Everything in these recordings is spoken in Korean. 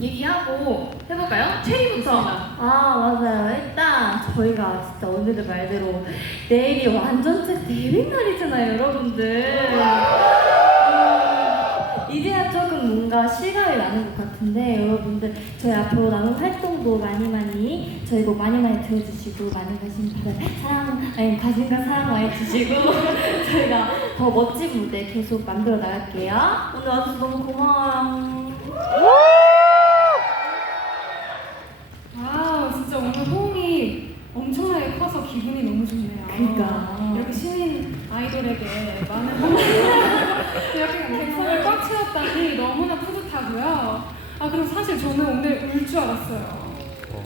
얘기하고 해볼까요? 체리부터. 아 맞아요. 일단 저희가 진짜 언니들 말대로 내일이 완전체 데뷔 날이잖아요, 여러분들. 음, 이제야 조금 뭔가 실감이 나는 것 같은데 여러분들 저희 앞으로 남은 활동도 많이 많이 저희 곡 많이 많이 들어주시고 많이 관심 받아 사랑 아니 관심과 사랑 많이 주시고 저희가 더 멋진 무대 계속 만들어 나갈게요. 오늘 와줘서 너무 고마워요. 아 진짜 오늘 호응이 엄청나게 커서 기분이 너무 좋네요. 그러니까. 이렇게 신인 아이돌에게 많은 이렇게 객석을 꽉 채웠다니 너무나 뿌듯하고요. 아 그리고 사실 저는 오늘 울 줄 알았어요.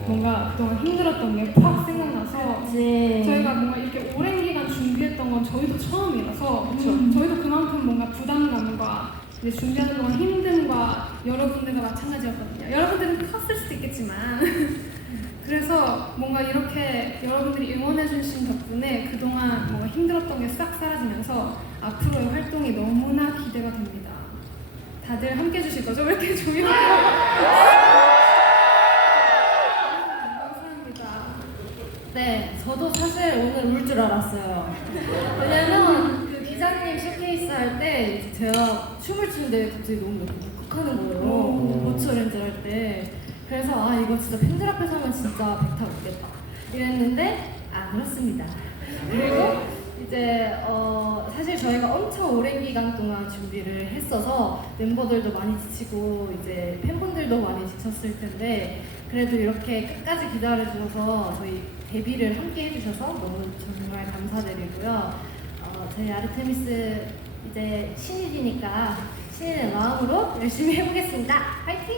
뭔가 그동안 힘들었던 게팍 생각나서 이제 저희가 뭔가 이렇게 오랜 기간 준비했던 건 저희도 처음이라서 음. 저희도 그만큼 뭔가 부담감과 이제 준비하는 동안 힘듦과 여러분들과 마찬가지였거든요. 여러분들은 컸을 수도 있겠지만 그래서 뭔가 이렇게 응원해 주신 덕분에 그동안 뭔가 힘들었던 게 싹 사라지면서 앞으로의 활동이 너무나 기대가 됩니다. 다들 함께 해주실 거죠? 왜 이렇게 조용해요? 감사합니다. 네, 저도 사실 오늘 울 줄 알았어요. 왜냐면 그 기자님 쇼케이스 할 때 제가 춤을 추는데 갑자기 너무 욱욱하는 거예요. 오. 고추 렌즈 할 때. 그래서 아 이거 진짜 팬들 앞에서 하면 진짜 백타 웃겠다. 이랬는데 아 그렇습니다. 그리고 이제 어 사실 저희가 엄청 오랜 기간 동안 준비를 했어서 멤버들도 많이 지치고 이제 팬분들도 많이 지쳤을 텐데 그래도 이렇게 끝까지 기다려 주셔서 저희 데뷔를 함께 해주셔서 너무 정말 감사드리고요. 어, 저희 아르테미스 이제 신일이니까 신일의 마음으로 열심히 해보겠습니다. 파이팅!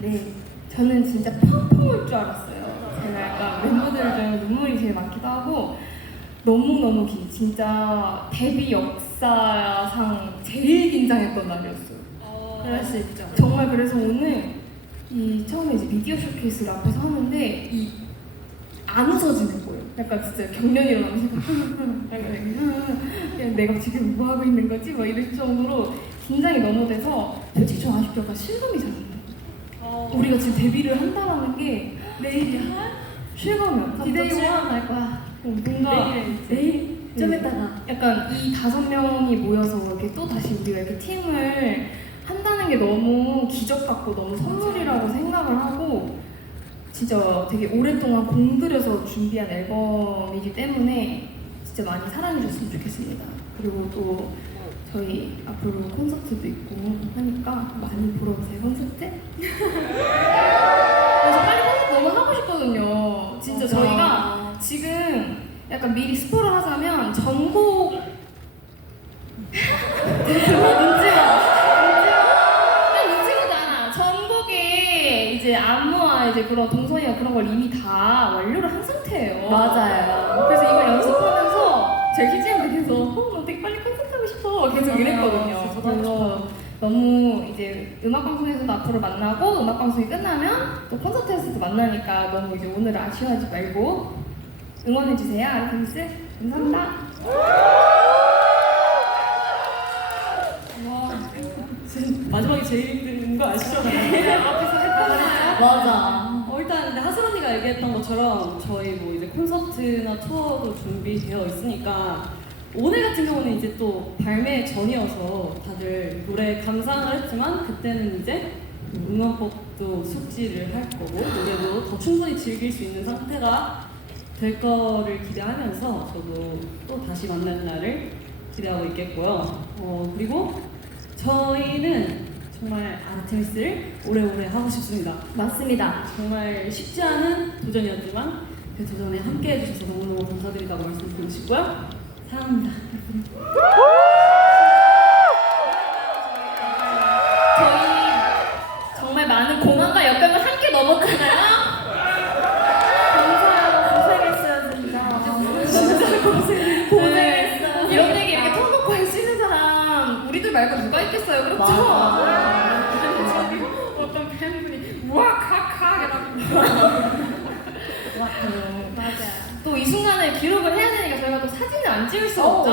네, 저는 진짜 펑펑 울 줄 알았어요. 제가 약간 멤버들 중 눈물이 제일 많기도 하고 너무너무 긴, 진짜 데뷔 역사상 제일 긴장했던 날이었어요. 그럴 수 있죠. 정말 그래서 오늘 이 처음에 이제 미디어 쇼케이스를 앞에서 하는데 이 안 웃어지는 거예요. 약간 진짜 경련이 일어나면서 그냥 내가 지금 뭐 하고 있는 거지? 막 이럴 정도로 긴장이 너무 돼서 솔직히 저 아직도 약간 실감이 잘안 나요. 우리가 지금 데뷔를 한다라는 게 내일이야. 실감이야. 디데이 원 할 거야. 어, 뭔가 내일 좀 이따가 약간 이 다섯 명이 모여서 이렇게 또 다시 우리가 이렇게 팀을 한다는 게 너무 기적 같고 너무 선물이라고 생각을 하고 진짜 되게 오랫동안 공들여서 준비한 앨범이기 때문에 진짜 많이 사랑해 줬으면 좋겠습니다. 그리고 또 저희 앞으로 콘서트도 있고 하니까 많이 보러 오세요 콘서트. 그래서 빨리 콘서트 너무 하고 싶거든요. 진짜 맞아. 저희가 지금 약간 미리 스포를 하자면 전곡. 전곡에 이제 안무와 이제 그런 동선이나 그런 걸 이미 다 완료를 한 상태예요. 맞아요. 그래서 이걸 연습하면서 제 희지한테 계속 어, 나 되게 빨리 콘서트 하고 싶어 계속. 이랬거든요. 진짜 저도 하고 그래서 너무 이제 음악 방송에서도 앞으로 만나고 음악 방송이 끝나면 또 콘서트에서도 만나니까 너무 이제 오늘 아쉬워하지 말고 응원해 주세요. 아르테미스 감사합니다. 와, 마지막에 제일 힘든 거 아시죠? 앞에서 했잖아요. 맞아. 어, 일단 근데 하슬 언니가 얘기했던 것처럼 저희 뭐 이제 콘서트나 투어도 준비되어 있으니까 오늘 같은 경우는 이제 또 발매 전이어서 다들 노래 감상을 했지만 그때는 이제 응원법도 숙지를 할 거고 노래도 더 충분히 즐길 수 있는 상태가 될 거를 기대하면서 저도 또 다시 만나는 날을 기대하고 있겠고요. 어, 그리고 저희는 정말 아르테미스를 오래오래 하고 싶습니다. 맞습니다. 정말 쉽지 않은 도전이었지만 그 도전에 함께 해주셔서 너무너무 감사드리다고 말씀드리고 싶고요. 사랑합니다. 말고 누가 있겠어요, 그렇죠? 맞아. 저기 어떤 팬분이 우와 카카 이라고 또이 순간을 기록을 해야 되니까 저희가 또 사진을 안 찍을 수가 없죠.